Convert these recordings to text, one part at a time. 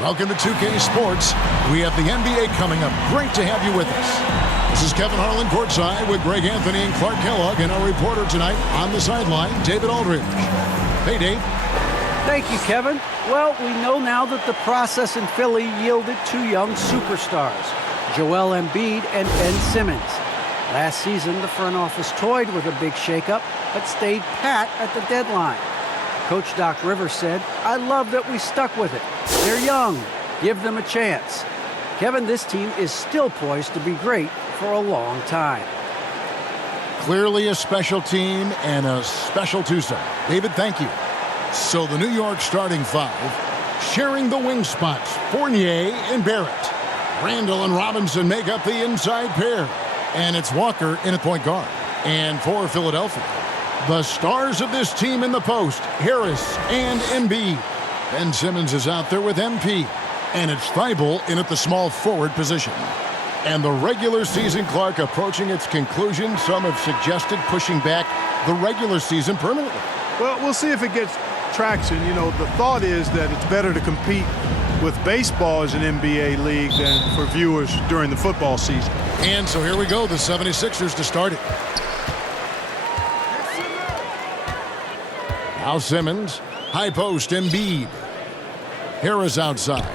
Welcome to 2K Sports. We have the NBA coming up. Great to have you with us. This is Kevin Harlan courtside with Greg Anthony and Clark Kellogg, and our reporter tonight on the sideline, David Aldridge. Hey, Dave. Thank you, Kevin. Well, we know now that the process in Philly yielded two young superstars, Joel Embiid and Ben Simmons. Last season, the front office toyed with a big shakeup, but stayed pat at the deadline. Coach Doc Rivers said, "I love that we stuck with it. They're young. Give them a chance." Kevin, this team is still poised to be great for a long time. Clearly a special team and a special Tuesday. David, thank you. So the New York starting five, sharing the wing spots, Fournier and Barrett. Randall and Robinson make up the inside pair. And it's Walker in at point guard. And for Philadelphia, the stars of this team in the post, Harris and Embiid. Ben Simmons is out there with MP. And it's Thibault in at the small forward position. And the regular season, Clark, approaching its conclusion. Some have suggested pushing back the regular season permanently. Well, we'll see if it gets traction. You know, the thought is that it's better to compete with baseball as an NBA league than for viewers during the football season. And so here we go, the 76ers to start it. Now Simmons, high post, Embiid. Harris outside.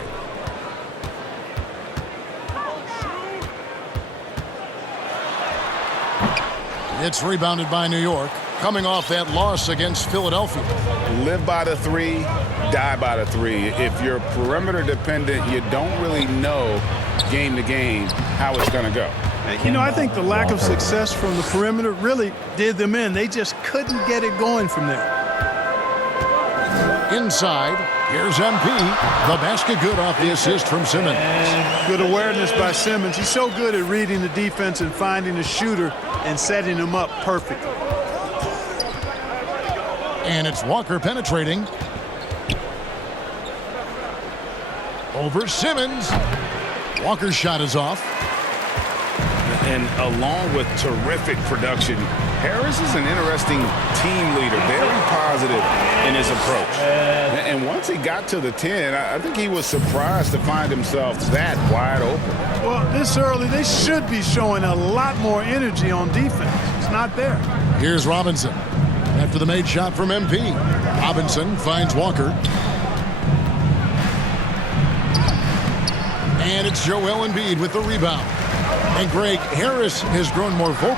It's rebounded by New York, coming off that loss against Philadelphia. Live by the three, die by the three. If you're perimeter dependent, you don't really know game to game how it's going to go. You know, I think the lack of success from the perimeter really did them in. They just couldn't get it going from there. Inside, here's MP. The basket good off the assist from Simmons. Good awareness by Simmons. He's so good at reading the defense and finding a shooter and setting him up perfectly. And it's Walker penetrating. Over Simmons. Walker's shot is off. And along with terrific production, Harris is an interesting team leader, very positive in his approach. And once he got to the 10, I think he was surprised to find himself that wide open. Well, this early, they should be showing a lot more energy on defense. It's not there. Here's Robinson. After the made shot from MP. Robinson finds Walker. And it's Joel Embiid with the rebound. And Greg, Harris has grown more vocal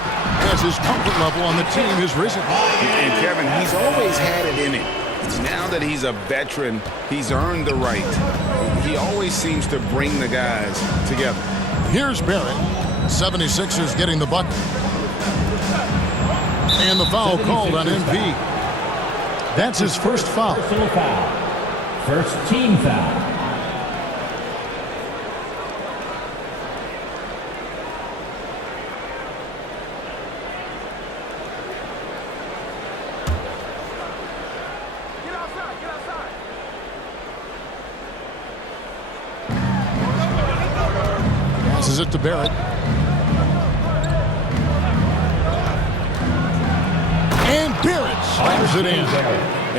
as his comfort level on the team has risen. And Kevin, he's always had it in him. Now that he's a veteran, he's earned the right. He always seems to bring the guys together. Here's Barrett. 76ers getting the bucket. And the foul called on MP. That's his first foul. Personal foul. First team foul. Passes it to Barrett. And Barrett slams it in.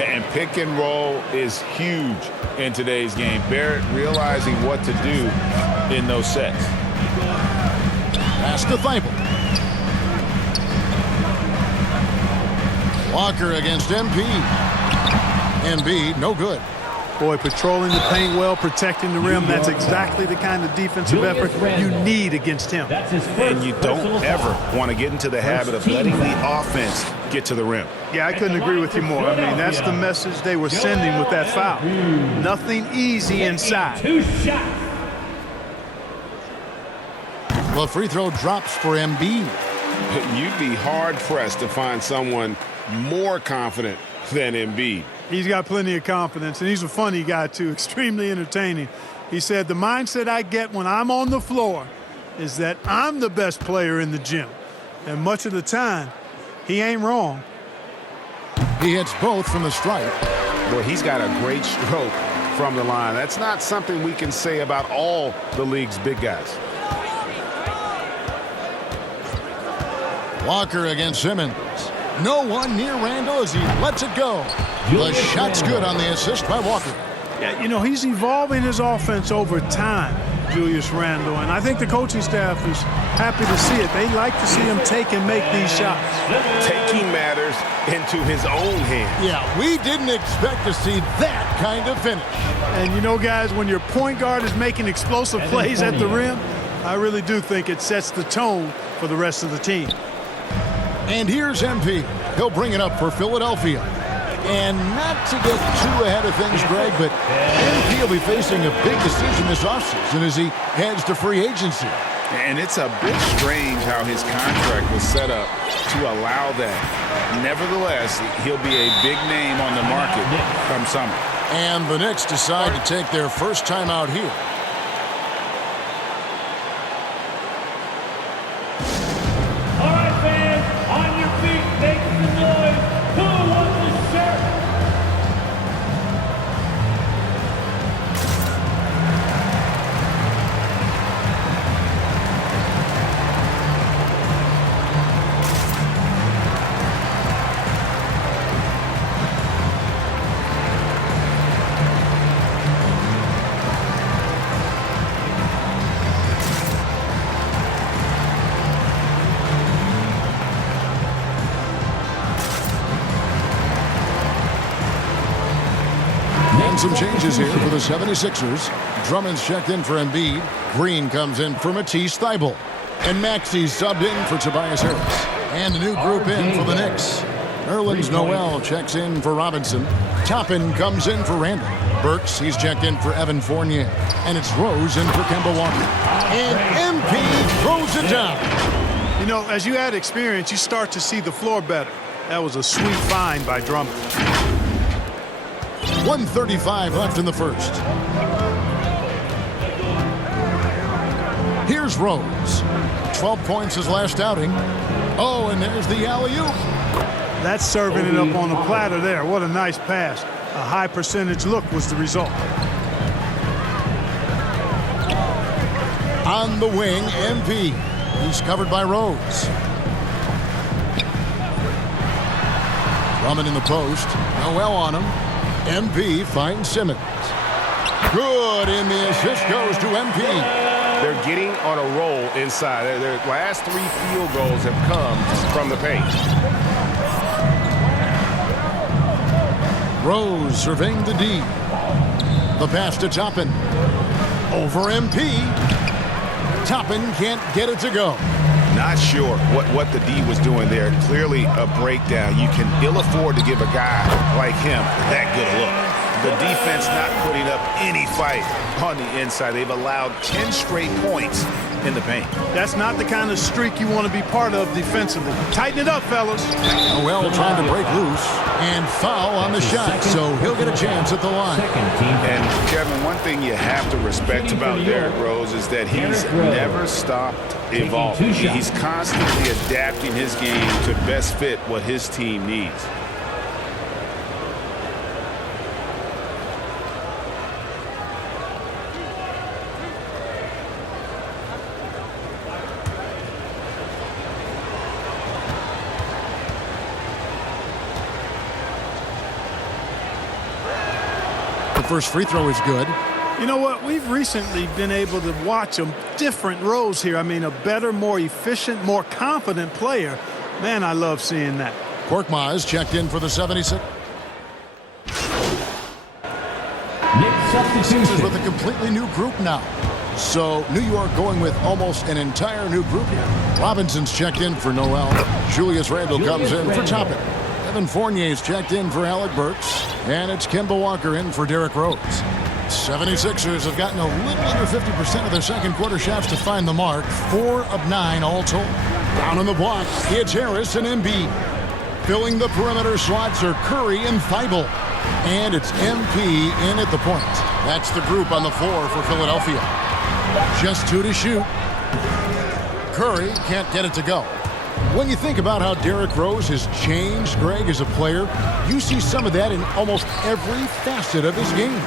And pick and roll is huge in today's game. Barrett realizing what to do in those sets. Pass to Thibault. Walker against MP. Embiid, no good. Boy, patrolling the paint well, protecting the rim. That's exactly the kind of defensive effort you need against him. And you don't ever want to get into the habit of letting the offense get to the rim. Yeah, I couldn't agree with you more. I mean, that's the message they were sending with that foul. Nothing easy inside. The free throw drops for Embiid. You'd be hard-pressed to find someone more confident than Embiid. He's got plenty of confidence, and he's a funny guy, too, extremely entertaining. He said, the mindset I get when I'm on the floor is that I'm the best player in the gym. And much of the time, he ain't wrong. He hits both from the stripe. Boy, he's got a great stroke from the line. That's not something we can say about all the league's big guys. Walker against Simmons. No one near Randall as he lets it go. The shot's good on the assist by Walker. Yeah, you know, he's evolving his offense over time, Julius Randle, and I think the coaching staff is happy to see it. They like to see him take and make these shots. Taking matters into his own hands. Yeah, we didn't expect to see that kind of finish. And you know, guys, when your point guard is making explosive plays at the rim, I really do think it sets the tone for the rest of the team. And here's MP. He'll bring it up for Philadelphia. And not to get too ahead of things, Greg, but MP will be facing a big decision this offseason as he heads to free agency. And it's a bit strange how his contract was set up to allow that. Nevertheless, he'll be a big name on the market come summer. And the Knicks decide to take their first time out here. All right, fans, on your feet, make some noise. Who wants the shirt? And some changes here for the 76ers. Drummond's checked in for Embiid. Green comes in for Matisse Thybulle. And Maxi's subbed in for Tobias Harris. And a new group in for the Knicks. Nerlens Noel checks in for Robinson. Toppin comes in for Randall. Burks, he's checked in for Evan Fournier. And it's Rose in for Kemba Walker. And MP throws it down. You know, as you add experience, you start to see the floor better. That was a sweet find by Drummond. 1:35 left in the first. Here's Rose. 12 points his last outing. Oh, and there's the alley-oop. That's serving it up on a platter there. What a nice pass. A high percentage look was the result. On the wing, MP. He's covered by Rose. Drummond in the post. Noel on him. MP finds Simmons. Good, and the assist goes to MP. They're getting on a roll inside. Their last 3 field goals have come from the paint. Rose surveying the D. The pass to Toppin. Over MP. Toppin can't get it to go. Not sure what the D was doing there. Clearly a breakdown. You can ill afford to give a guy like him that good a look. The defense not putting up any fight on the inside. They've allowed 10 straight points in the paint. That's not the kind of streak you want to be part of defensively. Tighten it up, fellas. Noel trying to break loose and foul on the shot, so he'll get a chance at the line. And Kevin, one thing you have to respect about Derrick Rose is that he's never stopped evolving. He's constantly adapting his game to best fit what his team needs. The first free throw is good. You know what? We've recently been able to watch a different Rose here. I mean, a better, more efficient, more confident player. Man, I love seeing that. Korkmaz checked in for the 76. Sixers with a completely new group now. So New York going with almost an entire new group here. Robinson's checked in for Noel. Julius Randle comes in for Toppin. Evan Fournier's checked in for Alec Burks. And it's Kimball Walker in for Derrick Rose. 76ers have gotten a little under 50% of their second quarter shots to find the mark. 4 of 9 all told. Down on the block, it's Harris and Embiid. Filling the perimeter slots are Curry and Thybulle. And it's MP in at the point. That's the group on the floor for Philadelphia. Just 2 to shoot. Curry can't get it to go. When you think about how Derrick Rose has changed, Greg, as a player, you see some of that in almost every facet of his game.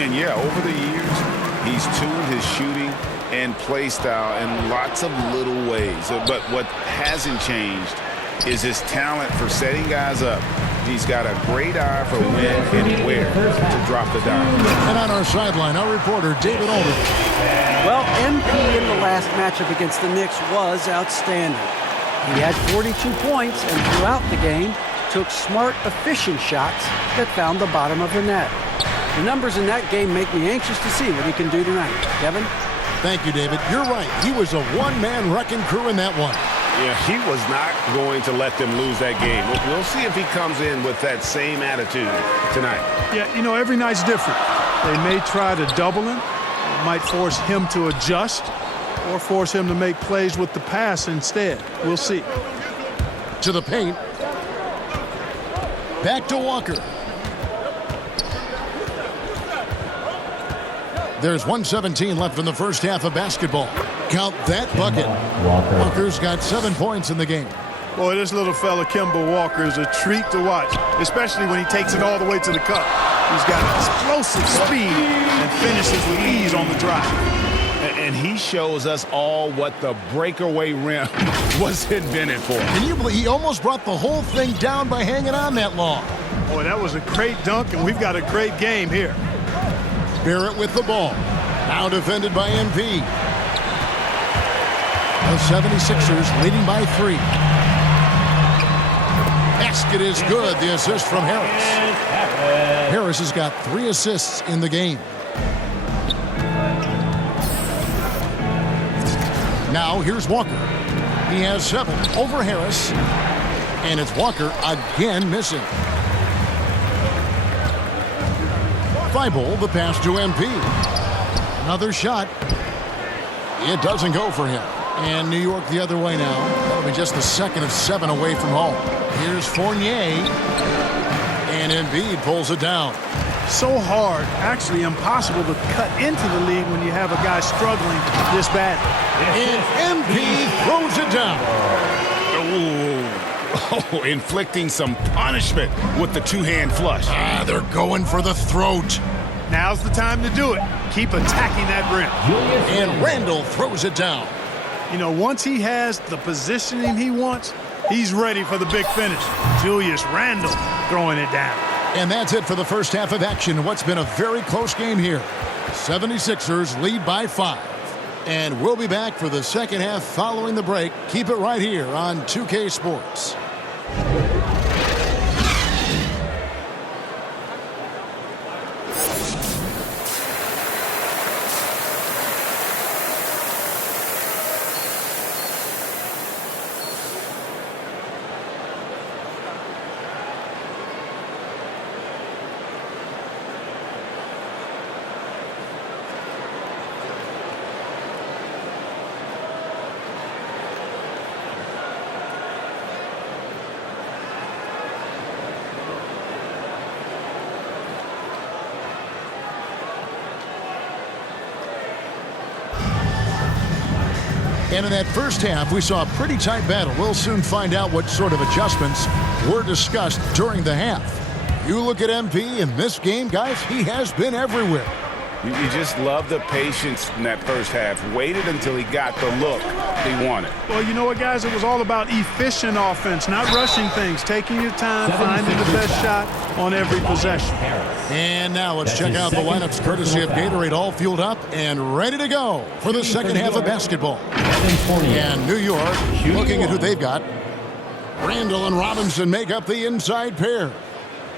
And yeah, over the years, he's tuned his shooting and play style in lots of little ways. But what hasn't changed is his talent for setting guys up. He's got a great eye for when and where to drop the dime. And on our sideline, our reporter, David Aldridge. Well, MP in the last matchup against the Knicks was outstanding. He had 42 points and throughout the game took smart, efficient shots that found the bottom of the net. The numbers in that game make me anxious to see what he can do tonight. Kevin? Thank you, David. You're right. He was a one-man wrecking crew in that one. Yeah, he was not going to let them lose that game. We'll see if he comes in with that same attitude tonight. Yeah, you know, every night's different. They may try to double him. It might force him to adjust or force him to make plays with the pass instead. We'll see. To the paint. Back to Walker. There's 1:17 left in the first half of basketball. Count that bucket. Walker's got 7 points in the game. Boy, this little fella, Kimball Walker, is a treat to watch, especially when he takes it all the way to the cup. He's got explosive speed and finishes with ease on the drive. And he shows us all what the breakaway rim was invented for. Can you believe he almost brought the whole thing down by hanging on that long? Boy, that was a great dunk, and we've got a great game here. Barrett with the ball. Now defended by MP. The 76ers leading by 3. Basket is good. The assist from Harris. Harris has got 3 assists in the game. Now here's Walker. He has 7 over Harris. And it's Walker again missing. Thibault, the pass to MP. Another shot. It doesn't go for him. And New York the other way now. That'll be just the second of 7 away from home. Here's Fournier. And Embiid pulls it down. So hard, actually impossible to cut into the league when you have a guy struggling this bad. And Embiid throws it down. Oh, inflicting some punishment with the two-hand flush. They're going for the throat. Now's the time to do it. Keep attacking that rim. And Randall throws it down. You know, once he has the positioning he wants, he's ready for the big finish. Julius Randle throwing it down. And that's it for the first half of action. What's been a very close game here. 76ers lead by 5. And we'll be back for the second half following the break. Keep it right here on 2K Sports. And in that first half, we saw a pretty tight battle. We'll soon find out what sort of adjustments were discussed during the half. You look at MP in this game, guys, he has been everywhere. You just love the patience in that first half. Waited until he got the look he wanted. Well, you know what, guys? It was all about efficient offense, not rushing things, taking your time, finding the best shot on every possession. And now let's check out the lineups courtesy of Gatorade, all fueled up and ready to go for the second half of basketball. And New York, looking at who they've got. Randall and Robinson make up the inside pair.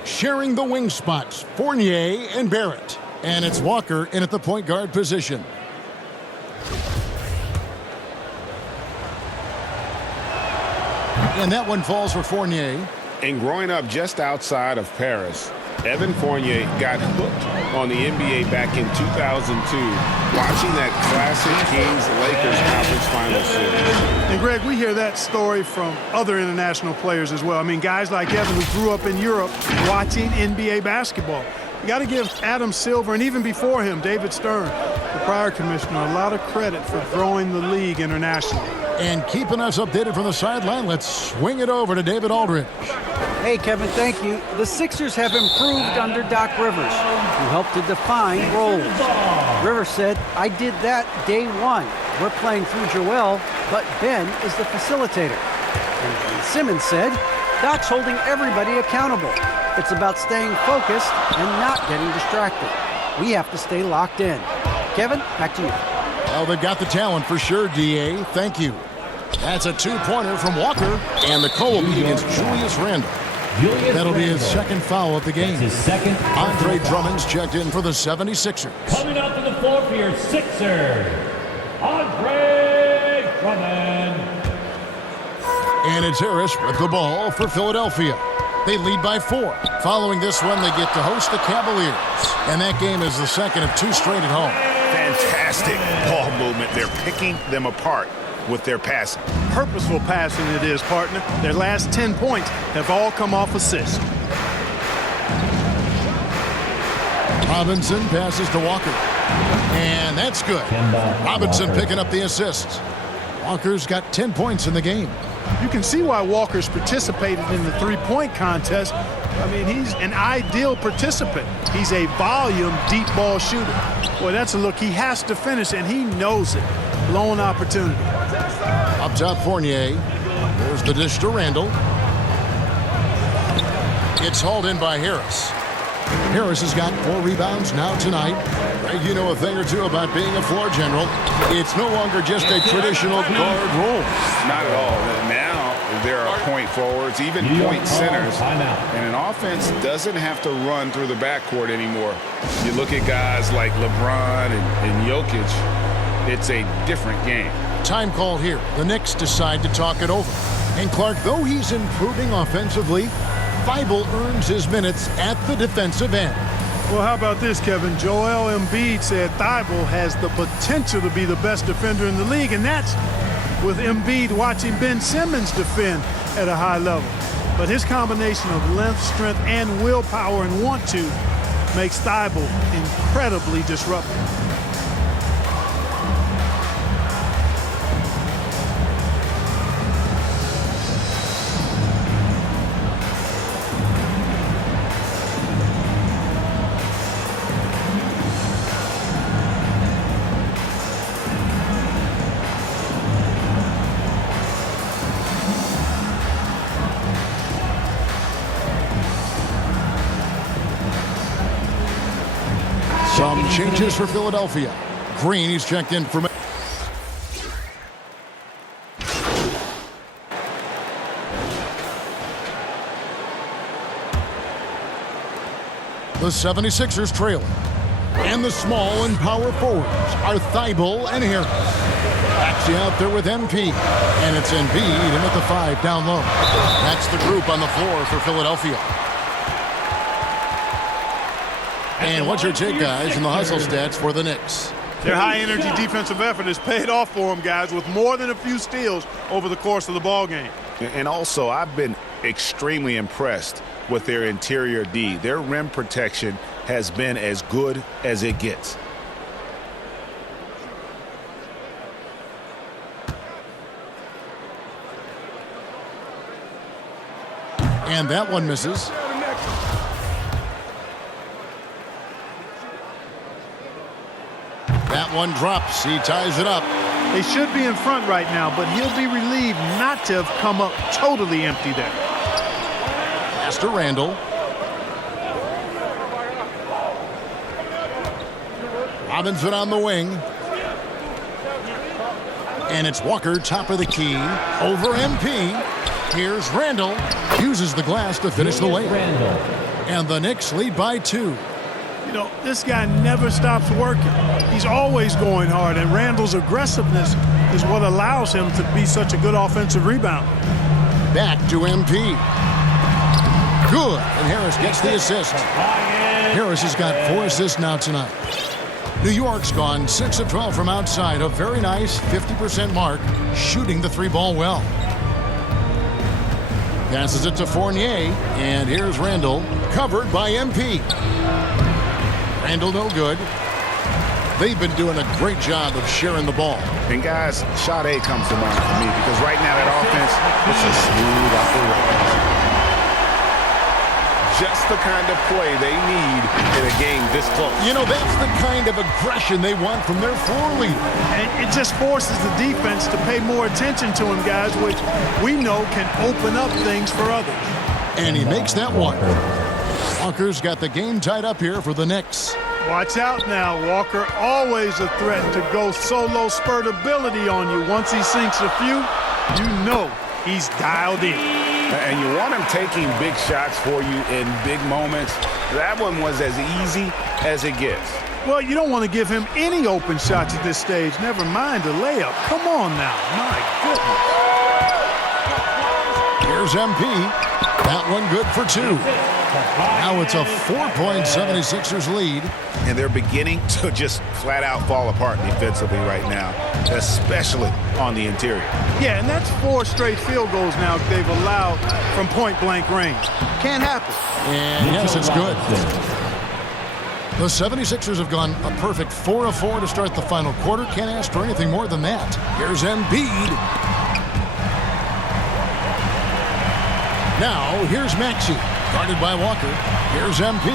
Sharing the wing spots, Fournier and Barrett. And it's Walker in at the point guard position. And that one falls for Fournier. And growing up just outside of Paris, Evan Fournier got hooked on the NBA back in 2002, watching that classic Kings-Lakers conference final series. And, Greg, we hear that story from other international players as well. I mean, guys like Evan who grew up in Europe watching NBA basketball. You got to give Adam Silver, and even before him, David Stern, the prior commissioner, a lot of credit for growing the league internationally. And keeping us updated from the sideline, let's swing it over to David Aldridge. Hey, Kevin, thank you. The Sixers have improved under Doc Rivers, who helped to define roles. Rivers said, I did that day one. We're playing through Joel, but Ben is the facilitator. And Simmons said, "Doc's holding everybody accountable. It's about staying focused and not getting distracted. We have to stay locked in." Kevin, back to you. Well, they've got the talent for sure, D.A. Thank you. That's a two-pointer from Walker, and the call will be against Julius Randle. That'll be his second foul of the game. His second. Andre Drummond's checked in for the 76ers. Coming out to the floor for your Sixers, Andre Drummond. And it's Harris with the ball for Philadelphia. They lead by 4. Following this one, they get to host the Cavaliers. And that game is the second of 2 straight at home. Fantastic ball movement. They're picking them apart with their passing. Purposeful passing it is, partner. Their last 10 points have all come off assists. Robinson passes to Walker. And that's good. Robinson picking up the assists. Walker's got 10 points in the game. You can see why Walker's participated in the three-point contest. I mean, he's an ideal participant. He's a volume deep ball shooter. Boy, that's a look he has to finish, and he knows it. Blown opportunity. Up top, Fournier. There's the dish to Randle. It's hauled in by Harris. Harris has got 4 rebounds now tonight. You know a thing or two about being a floor general. It's no longer just a traditional guard role. Not at all. Now there are point forwards, even point centers, and an offense doesn't have to run through the backcourt anymore. You look at guys like LeBron and Jokic, it's a different game. Time call here. The Knicks decide to talk it over. And Clark, though he's improving offensively, Thibault earns his minutes at the defensive end. Well, how about this, Kevin? Joel Embiid said Thibault has the potential to be the best defender in the league, and that's with Embiid watching Ben Simmons defend at a high level. But his combination of length, strength, and willpower and want to makes Thibault incredibly disruptive. Some changes for Philadelphia. Green, he's checked in for... The 76ers trailing. And the small and power forwards are Thibault and Harris. Actually out there with MP. And it's Embiid in at the 5 down low. That's the group on the floor for Philadelphia. And what's your take, guys, in the hustle stats for the Knicks? Their high-energy defensive effort has paid off for them, guys, with more than a few steals over the course of the ball game. And also, I've been extremely impressed with their interior D. Their rim protection has been as good as it gets. And that one misses. That one drops. He ties it up. They should be in front right now, but he'll be relieved not to have come up totally empty there. Pass to Randle. Robinson on the wing. And it's Walker, top of the key. Over MP. Here's Randle. Uses the glass to finish the layup. And the Knicks lead by 2. You know, this guy never stops working. He's always going hard, and Randle's aggressiveness is what allows him to be such a good offensive rebounder. Back to MP. Good, and Harris gets the assist. Harris has got 4 assists now tonight. New York's gone 6 of 12 from outside, a very nice 50% mark, shooting the 3-ball well. Passes it to Fournier, and here's Randle, covered by MP. Randle no good. They've been doing a great job of sharing the ball. And guys, shot A comes to mind for me because right now that offense, it's a smooth operation. just the kind of play they need in a game this close. You know, that's the kind of aggression they want from their floor leader. And it just forces the defense to pay more attention to him, guys, which we know can open up things for others. And he makes that one. Walker's got the game tied up here for the Knicks. Watch out now, Walker. Always a threat to go solo spurt ability on you. Once he sinks a few, you know he's dialed in. And you want him taking big shots for you in big moments. That one was as easy as it gets. Well, you don't want to give him any open shots at this stage. Never mind a layup. Come on now. My goodness. Here's MP. That one good for two. Now it's a 4-point 76ers lead. And they're beginning to just flat out fall apart defensively right now, especially on the interior. Yeah, and that's 4 straight field goals now they've allowed from point-blank range. Can't happen. And yes, it's good. The 76ers have gone a perfect 4 of 4 to start the final quarter. Can't ask for anything more than that. Here's Embiid. Now, here's Maxey. Guarded by Walker. Here's MP.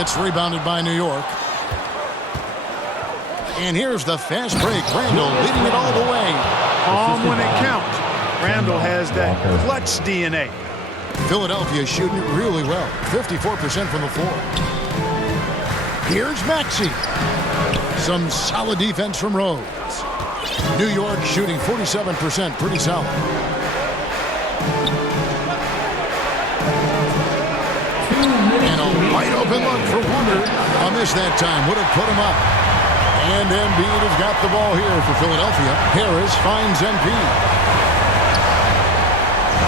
It's rebounded by New York. And here's the fast break. Randall leading it all the way. Calm when it counts. Randall has that clutch DNA. Philadelphia shooting it really well. 54% from the floor. Here's Maxey. Some solid defense from Rose. New York shooting 47%. Pretty solid. And a wide open look for Wonder. A miss that time. Would have put him up. And Embiid has got the ball here for Philadelphia. Harris finds Embiid.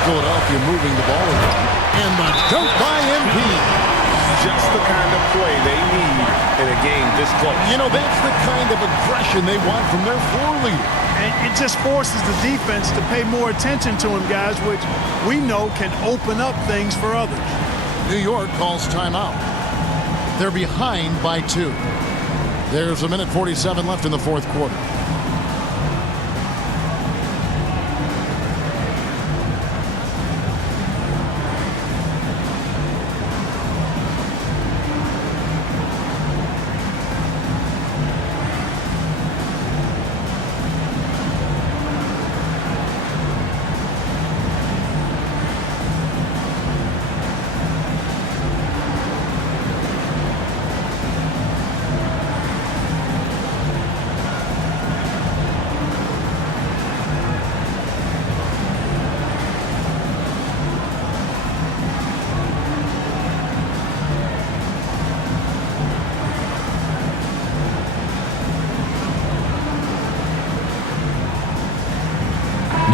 Philadelphia moving the ball around. And the dunk by Embiid. Just the kind of play they need in a game this close. You know, that's the kind of aggression they want from their floor leader. And it just forces the defense to pay more attention to him, guys, which we know can open up things for others. New York calls timeout. They're behind by 2. There's a minute 47 left in the fourth quarter.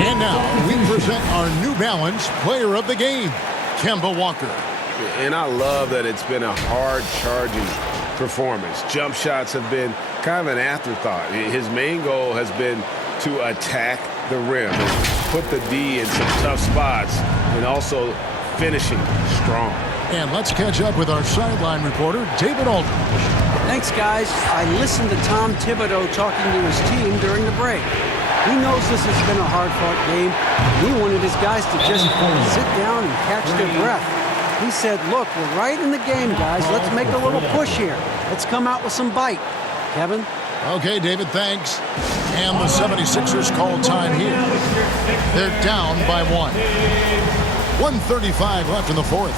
And now we present our New Balance Player of the Game, Kemba Walker. And I love that it's been a hard-charging performance. Jump shots have been kind of an afterthought. His main goal has been to attack the rim and put the D in some tough spots and also finishing strong. And let's catch up with our sideline reporter, David Aldridge. Thanks, guys. I listened to Tom Thibodeau talking to his team during the break. He knows this has been a hard-fought game. He wanted his guys to just sit down and catch their breath. He said, look, we're right in the game, guys. Let's make a little push here. Let's come out with some bite. Kevin? Okay, David, thanks. And the 76ers call time here. They're down by 1. 1:35 left in the fourth.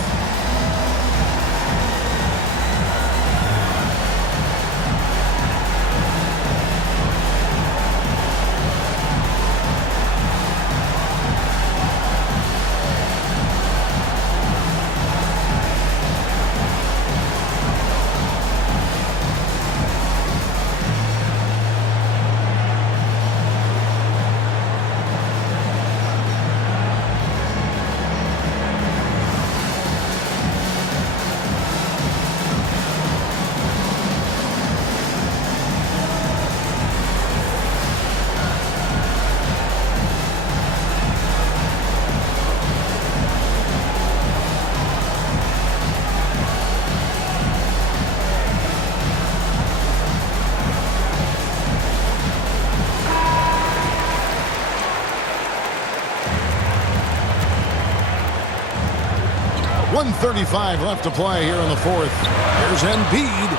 1:35 left to play here in the fourth. Here's Embiid.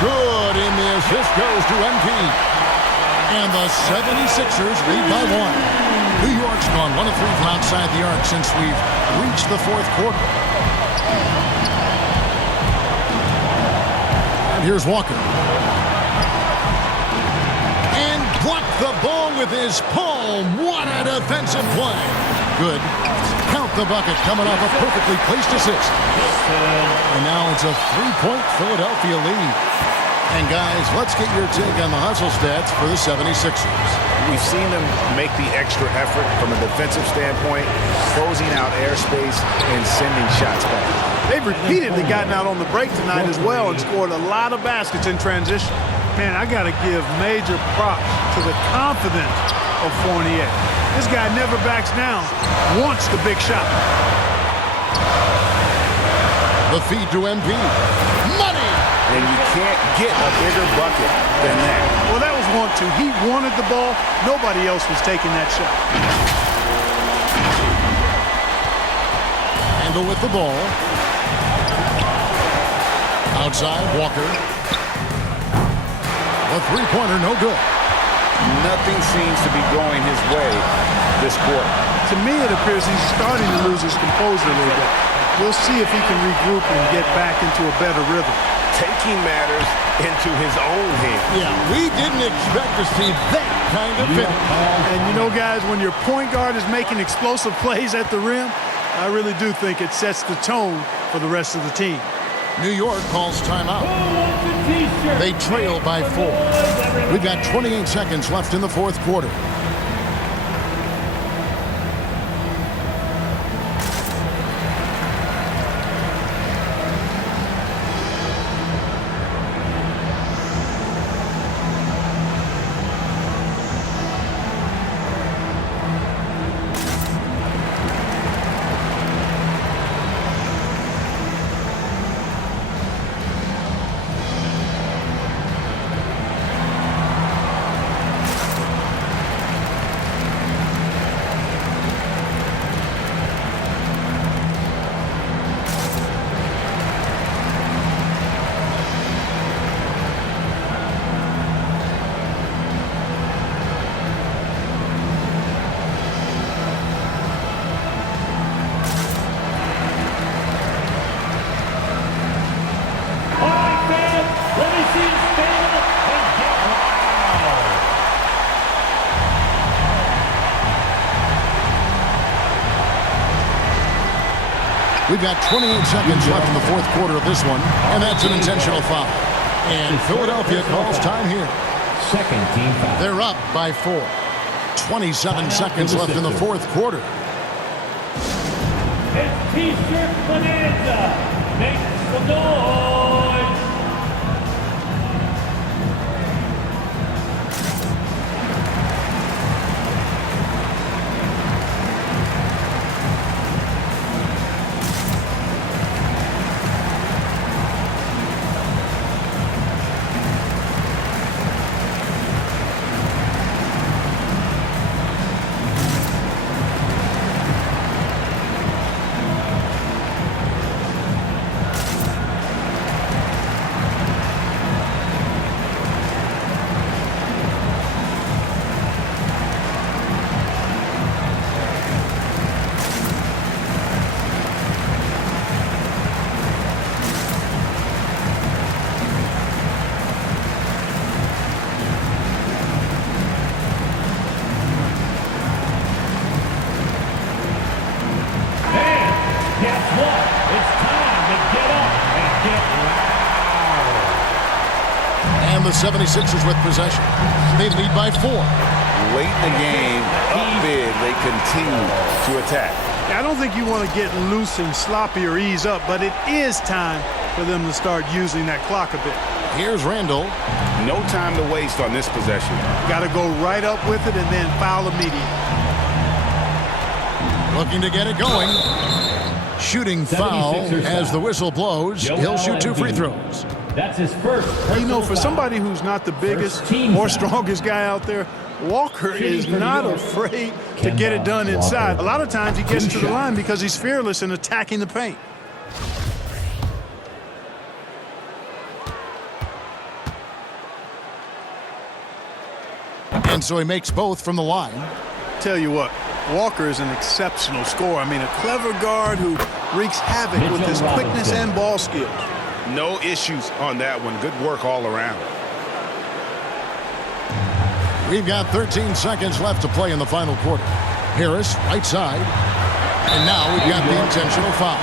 Good, and the assist goes to Embiid. And the 76ers lead by 1. New York's gone 1 of 3 from outside the arc since we've reached the fourth quarter. And here's Walker. And blocked the ball with his palm. What a defensive play. Good. Count the bucket coming off a perfectly placed assist. And now it's a 3-point Philadelphia lead. And guys, let's get your take on the hustle stats for the 76ers. We've seen them make the extra effort from a defensive standpoint, closing out airspace and sending shots back. They've repeatedly gotten out on the break tonight as well and scored a lot of baskets in transition. Man, I got to give major props to the confidence of Fournier. This guy never backs down, wants the big shot. The feed to Embiid. Money! And you can't get a bigger bucket than that. Well, that was 1-2. He wanted the ball. Nobody else was taking that shot. Handle with the ball. Outside, Walker. The three-pointer, no good. Nothing seems to be going his way this quarter. To me, it appears he's starting to lose his composure a little bit. We'll see if he can regroup and get back into a better rhythm. Taking matters into his own hands. Yeah, we didn't expect to see that kind of finish. And you know, guys, when your point guard is making explosive plays at the rim, I really do think it sets the tone for the rest of the team. New York calls timeout. They trail by 4. We've got 28 seconds left in the fourth quarter. We've got 28 seconds left in the fourth quarter of this one, and that's an intentional foul. And Philadelphia calls time here. Second team foul. They're up by 4. 27 seconds left in the fourth quarter. It's T-shirt bonanza. Make some noise. The 76ers with possession. They lead by 4. Late in the game, up big, they continue to attack. I don't think you want to get loose and sloppy or ease up, but it is time for them to start using that clock a bit. Here's Randall. No time to waste on this possession. Got to go right up with it and then foul immediately. Looking to get it going. Shooting foul as the whistle blows. He'll shoot 2 free throws. That's his first. You know, for somebody who's not the biggest or strongest guy out there, Walker is not afraid to get it done inside. A lot of times he gets to the line because he's fearless in attacking the paint. And so he makes both from the line. Tell you what, Walker is an exceptional scorer. I mean, a clever guard who wreaks havoc with his quickness and ball skills. No issues on that one. Good work all around. We've got 13 seconds left to play in the final quarter. Harris, right side. And now we've got the intentional foul.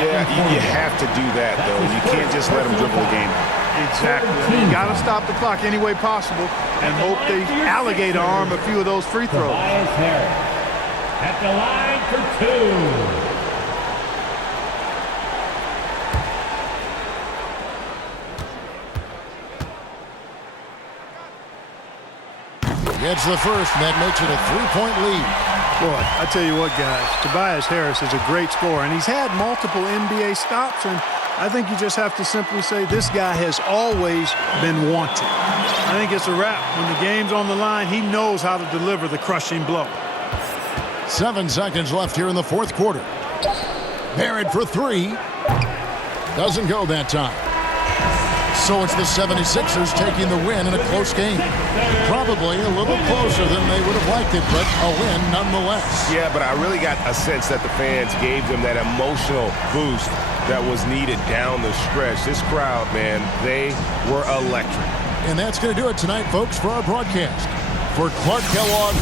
Yeah, you have to do that, though. You can't just let him dribble the game. Exactly. You got to stop the clock any way possible and hope they alligator arm a few of those free throws. Tobias Harris at the line for two. Gets the first, and that makes it a 3-point lead. Boy, I tell you what, guys, Tobias Harris is a great scorer, and he's had multiple NBA stops, and I think you just have to simply say this guy has always been wanted. I think it's a wrap. When the game's on the line, he knows how to deliver the crushing blow. 7 seconds left here in the fourth quarter. Barrett for three. Doesn't go that time. So it's the 76ers taking the win in a close game. Probably a little closer than they would have liked it, but a win nonetheless. Yeah, but I really got a sense that the fans gave them that emotional boost that was needed down the stretch. This crowd, man, they were electric. And that's going to do it tonight, folks, for our broadcast. For Clark Kellogg.